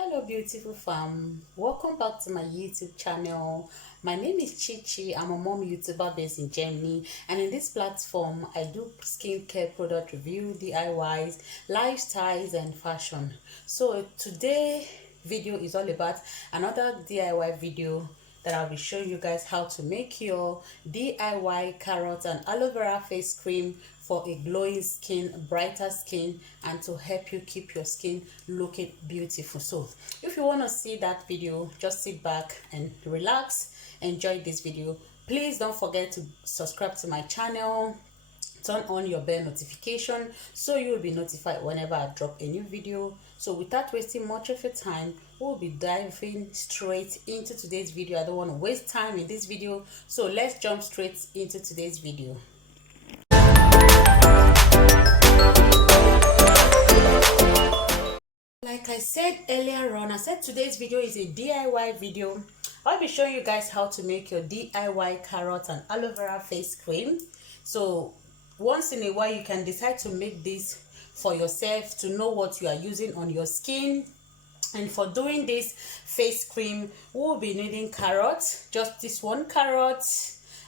Hello beautiful fam, welcome back to my YouTube channel. My name is Chichi. I'm a mom YouTuber based in Germany, and in this platform I do skincare product review, DIYs, lifestyles and fashion. So today video is all about another DIY video that I'll be showing you guys how to make your DIY carrot and aloe vera face cream for a glowing skin, brighter skin, and to help you keep your skin looking beautiful. So if you want to see that video, just sit back and relax, enjoy this video. Please don't forget to subscribe to my channel, turn on your bell notification so you will be notified whenever I drop a new video. So without wasting much of your time, we'll be diving straight into today's video. I don't want to waste time in this video, so let's jump straight into today's video. Like I said earlier on, I said today's video is a DIY video. I'll be showing you guys how to make your DIY carrot and aloe vera face cream. So once in a while you can decide to make this for yourself to know what you are using on your skin. And for doing this face cream, we'll be needing carrot, just this one carrot,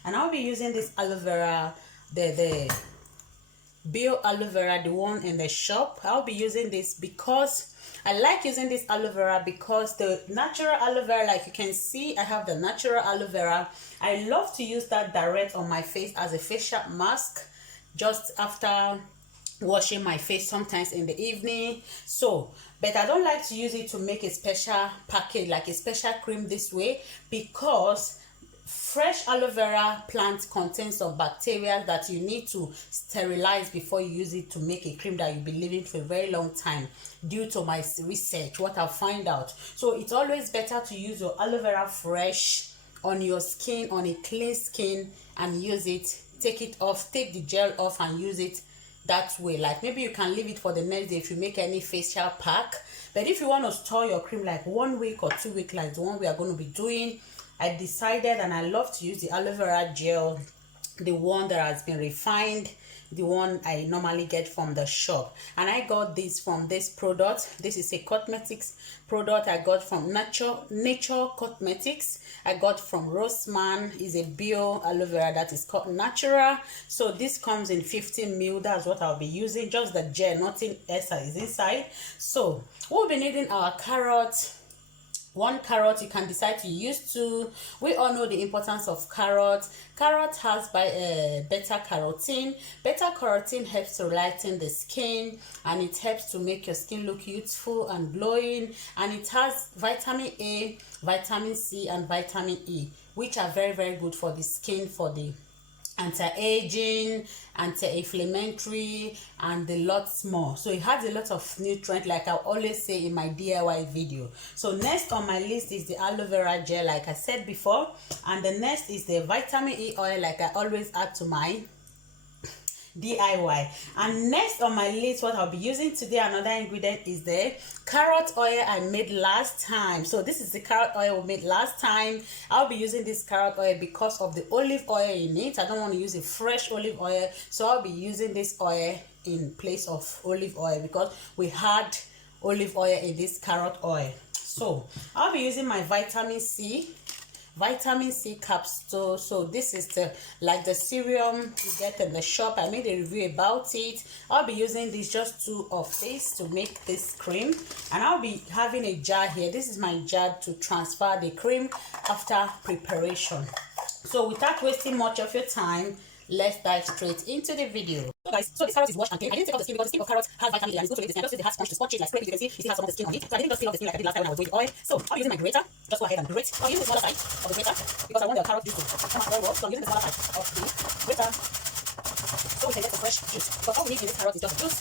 and I'll be using this aloe vera, the bio aloe vera, the one in the shop. I'll be using this because I like using this aloe vera, because the natural aloe vera, like you can see, I have the natural aloe vera. I love to use that direct on my face as a facial mask just after washing my face, sometimes in the evening. So but I don't like to use it to make a special package, like a special cream this way, because fresh aloe vera plant contains some bacteria that you need to sterilize before you use it to make a cream that you'll be living for a very long time, due to my research, what I find out. So it's always better to use your aloe vera fresh on your skin, on a clean skin, and use it, take it off, take the gel off and use it that way. Like maybe you can leave it for the next day if you make any facial pack, but if you want to store your cream like 1 week or 2 weeks, like the one we are going to be doing, I decided, and I love to use the aloe vera gel, the one that has been refined, the one I normally get from the shop. And I got this from this product. This is a cosmetics product I got from Nature Cosmetics. I got from Roseman. Is a bio aloe vera that is called natural. So this comes in 15 ml. That's what I'll be using, just the gel, nothing else is inside. So we'll be needing our carrot. One carrot, you can decide to use two. We all know the importance of carrot. Carrot has beta carotene. Beta carotene helps to lighten the skin, and it helps to make your skin look youthful and glowing. And it has vitamin A, vitamin C and vitamin E, which are very, very good for the skin, for the anti-aging, anti-inflammatory, and a lot more. So it has a lot of nutrients, like I always say in my DIY video. So next on my list is the aloe vera gel, like I said before, and the next is the vitamin E oil, like I always add to my DIY. And next on my list, what I'll be using today, another ingredient, is the carrot oil I made last time. So this is the carrot oil we made last time. I'll be using this carrot oil because of the olive oil in it. I don't want to use a fresh olive oil, so I'll be using this oil in place of olive oil, because we had olive oil in this carrot oil. So I'll be using my vitamin C capsule. So this is the the serum you get in the shop. I made a review about it. I'll be using this, just 2 of this, to make this cream. And I'll be having a jar here. This is my jar to transfer the cream after preparation. So without wasting much of your time, let's dive straight into the video. So guys, so this carrot is washed and clean. I didn't take off the skin because the skin of carrot has vitamin E and it's good to eat the skin. I just use the hard sponge to sponge it, like scrape it. You can see it still has some of the skin on it. So I didn't just peel off the skin like I did last time when I was doing the oil. So I'll be using my grater. Just go ahead and grate. I'll use the smaller side of the grater because I want the carrot juice to come out very well. So I'm using the smaller side of the grater so we can get the fresh juice. Because all we need in this carrot is just the juice.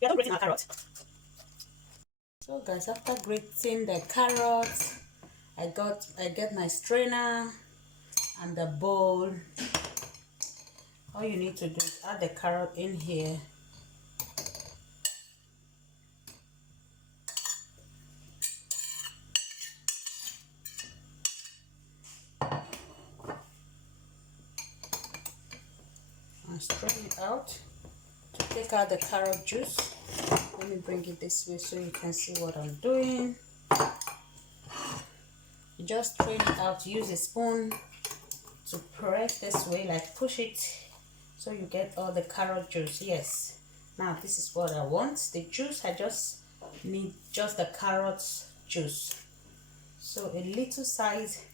We are done grating our carrot. So guys, after grating the carrot, I get my strainer and the bowl. All you need to do is add the carrot in here. And strain it out to take out the carrot juice. Let me bring it this way so you can see what I'm doing. You just strain it out. Use a spoon to press this way, like push it so you get all the carrot juice. Yes, now this is what I want. The juice, I just need just the carrot juice. So a little size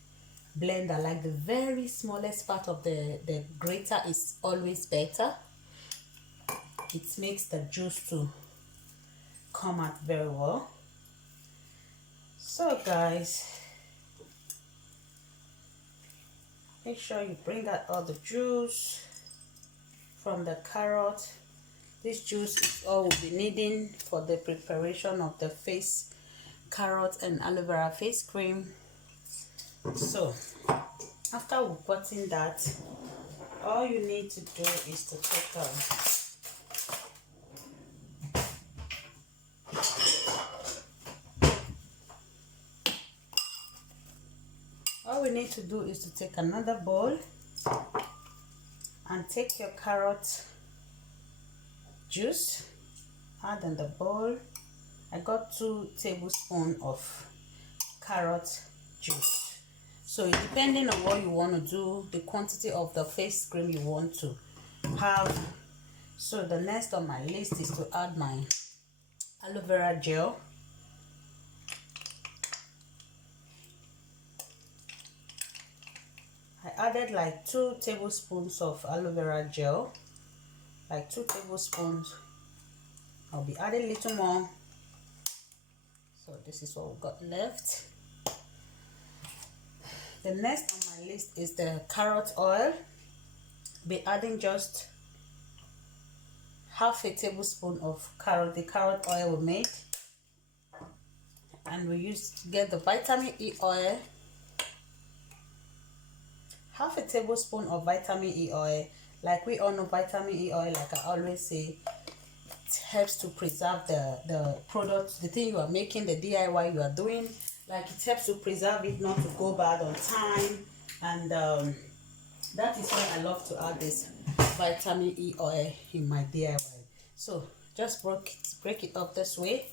blender, like the very smallest part of the grater, is always better. It makes the juice to come out very well. So guys, make sure you bring out all the juice from the carrot. This juice is all we'll be needing for the preparation of the face carrot and aloe vera face cream. So after we've gotten that, all you need to do is to take all we need to do is to take another bowl and take your carrot juice, add in the bowl. I got 2 tablespoons of carrot juice. So depending on what you want to do, the quantity of the face cream you want to have. So the next on my list is to add my aloe vera gel. I added like 2 tablespoons of aloe vera gel, like 2 tablespoons. I'll be adding a little more. So this is what we've got left. The next on my list is the carrot oil. Be adding just half a tablespoon of the carrot oil we made, and we get the vitamin E oil. Half a tablespoon of vitamin E oil. Like we all know, vitamin E oil, like I always say, it helps to preserve the product, the thing you are making, the DIY you are doing. Like it helps to preserve it not to go bad on time, and that is why I love to add this vitamin E oil in my DIY. So just break it up this way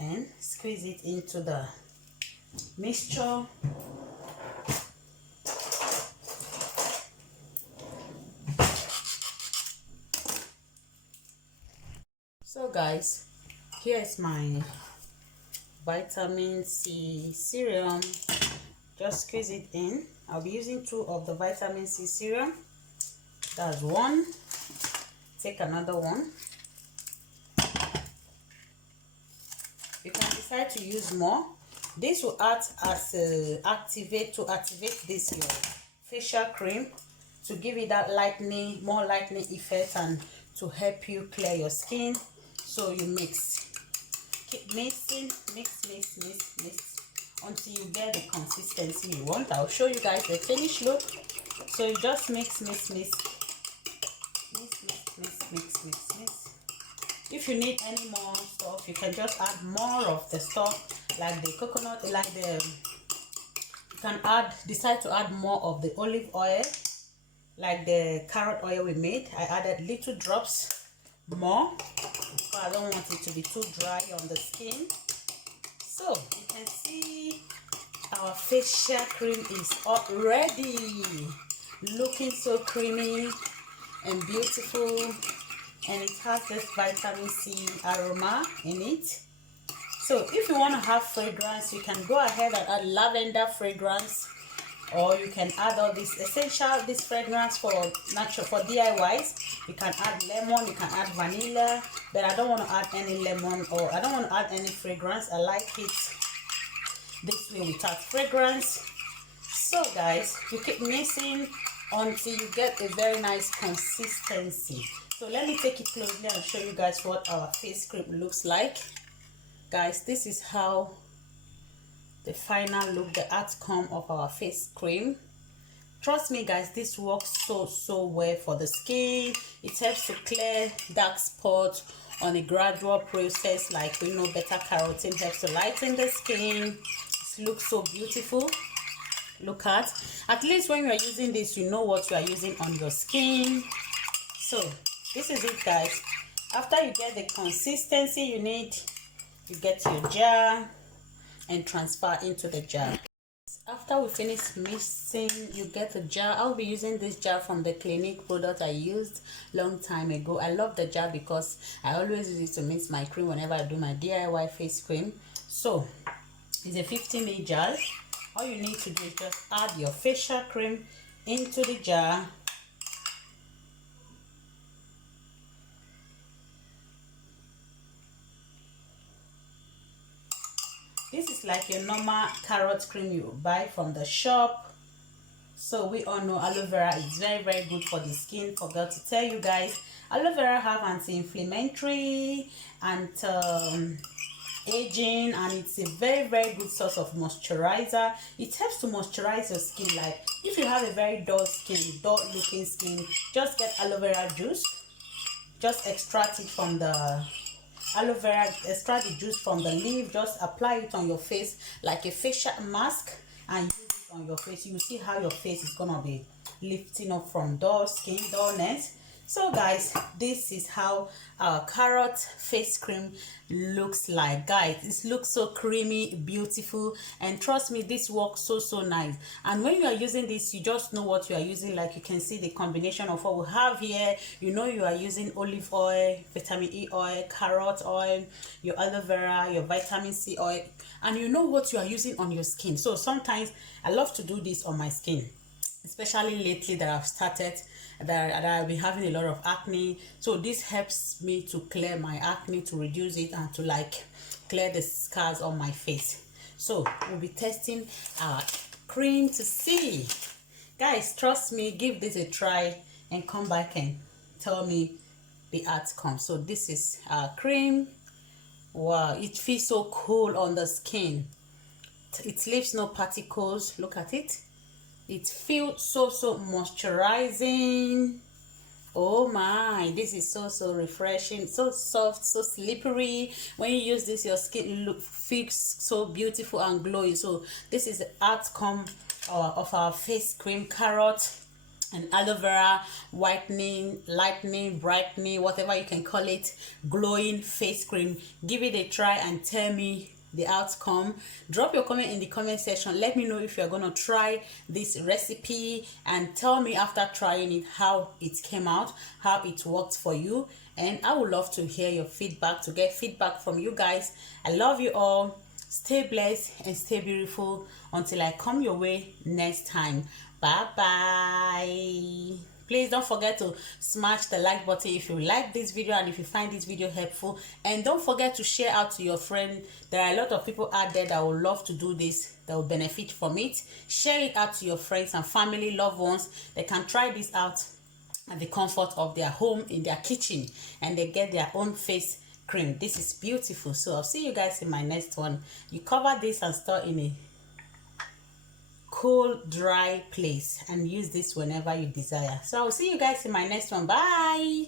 and squeeze it into the mixture. So guys, here's my vitamin C serum. Just squeeze it in. I'll be using 2 of the vitamin C serum. That's 1. Take another one. You can decide to use more. This will act as activate this your facial cream, to give it that more lightening effect, and to help you clear your skin. So you mix, keep mixing, mix until you get the consistency you want. I'll show you guys the finished look. So you just mix. If you need any more stuff, you can just add more of the stuff, like the coconut, you can decide to add more of the olive oil, like the carrot oil we made. I added little drops more because I don't want it to be too dry on the skin. So you can see our facial cream is already looking so creamy and beautiful, and it has this vitamin C aroma in it. So if you want to have fragrance, you can go ahead and add lavender fragrance, or you can add all this fragrance for DIYs. You can add lemon, you can add vanilla, but I don't want to add any lemon, or I don't want to add any fragrance. I like it this way without fragrance. So guys, you keep mixing until you get a very nice consistency. So let me take it closely and show you guys what our face cream looks like. Guys, this is how the final look, the outcome of our face cream. Trust me guys, this works so well for the skin. It helps to clear dark spots on a gradual process. Like we know, beta carotene helps to lighten the skin. It looks so beautiful. Look at least when you are using this, you know what you are using on your skin. So this is it guys. After you get the consistency you need, you get your jar and transfer into the jar. After we finish mixing, you get a jar. I'll be using this jar from the Clinique product I used long time ago. I love the jar because I always use it to mix my cream whenever I do my DIY face cream. So it's a 50 ml jar. All you need to do is just add your facial cream into the jar. This is like your normal carrot cream you buy from the shop. So we all know aloe vera is very good for the skin. Forgot to tell you guys, aloe vera have anti-inflammatory and aging, and it's a very good source of moisturizer. It helps to moisturize your skin. Like if you have a very dull skin, dull looking skin, just get aloe vera juice, just extract it from the aloe vera, extract the juice from the leaf, just apply it on your face like a facial mask and use it on your face. You see how your face is gonna be lifting up from dull skin, dullness. So guys, this is how our carrot face cream looks like. Guys, it looks so creamy, beautiful, and trust me, this works so nice. And when you are using this, you just know what you are using. Like you can see the combination of what we have here. You know you are using olive oil, vitamin E oil, carrot oil, your aloe vera, your vitamin C oil, and you know what you are using on your skin. So sometimes I love to do this on my skin, especially lately that I've started, that I've been having a lot of acne. So this helps me to clear my acne, to reduce it, and to like clear the scars on my face. So we'll be testing our cream to see. Guys, trust me, give this a try and come back and tell me the outcome. So this is our cream. Wow, it feels so cool on the skin. It leaves no particles. Look at it. It feels so moisturizing. Oh my, this is so refreshing, so soft, so slippery. When you use this, your skin feels so beautiful and glowing. So this is the outcome of our face cream, carrot and aloe vera whitening, lightening, brightening, whatever you can call it, glowing face cream. Give it a try and tell me the outcome. Drop your comment in the comment section. Let me know if you're gonna try this recipe, and tell me after trying it how it came out, how it worked for you. And I would love to hear your feedback, to get feedback from you guys. I love you all. Stay blessed and stay beautiful until I come your way next time. Bye bye. Please don't forget to smash the like button if you like this video and if you find this video helpful, and don't forget to share out to your friend. There are a lot of people out there that would love to do this, that will benefit from it. Share it out to your friends and family, loved ones. They can try this out at the comfort of their home, in their kitchen, and they get their own face cream. This is beautiful. So I'll see you guys in my next one. You cover this and store in a cool, dry place and use this whenever you desire. So I'll see you guys in my next one. Bye.